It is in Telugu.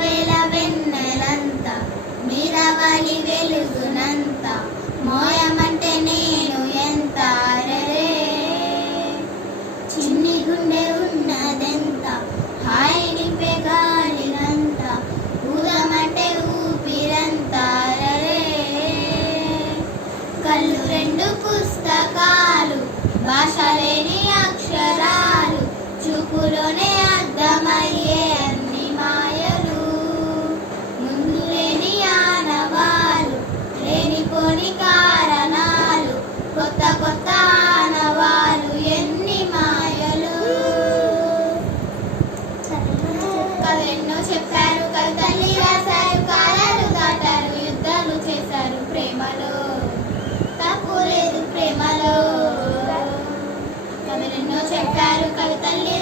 వేల వెన్నెలంత మీద వాలి వెలుగునంత మోయమంటే నేను ఎంత అరెరే చిన్ని గుండె ఉన్నదెంత హాయి నింపే గాలినంత ఊదమంటే ఊపిరంత అరెరే కళ్ళు రెండు పుస్తకాలు భాష లేని అక్షరాలు చూపులోనే అర్థమయ్యే అన్ని మాయలు ముందు లేని ఆనవాలు లేనిపోని కారణాలు కొత్త కొత్త ఆనవాలు ఎన్ని మాయలు కథలెన్నో చెప్పారు కవితల్ని రాశారు కాలాలు దాటారు యుద్ధాలు చేశారు ప్రేమలో తప్పు లేదు ప్రేమలో కథలెన్నో చెప్పారు కవితల్ని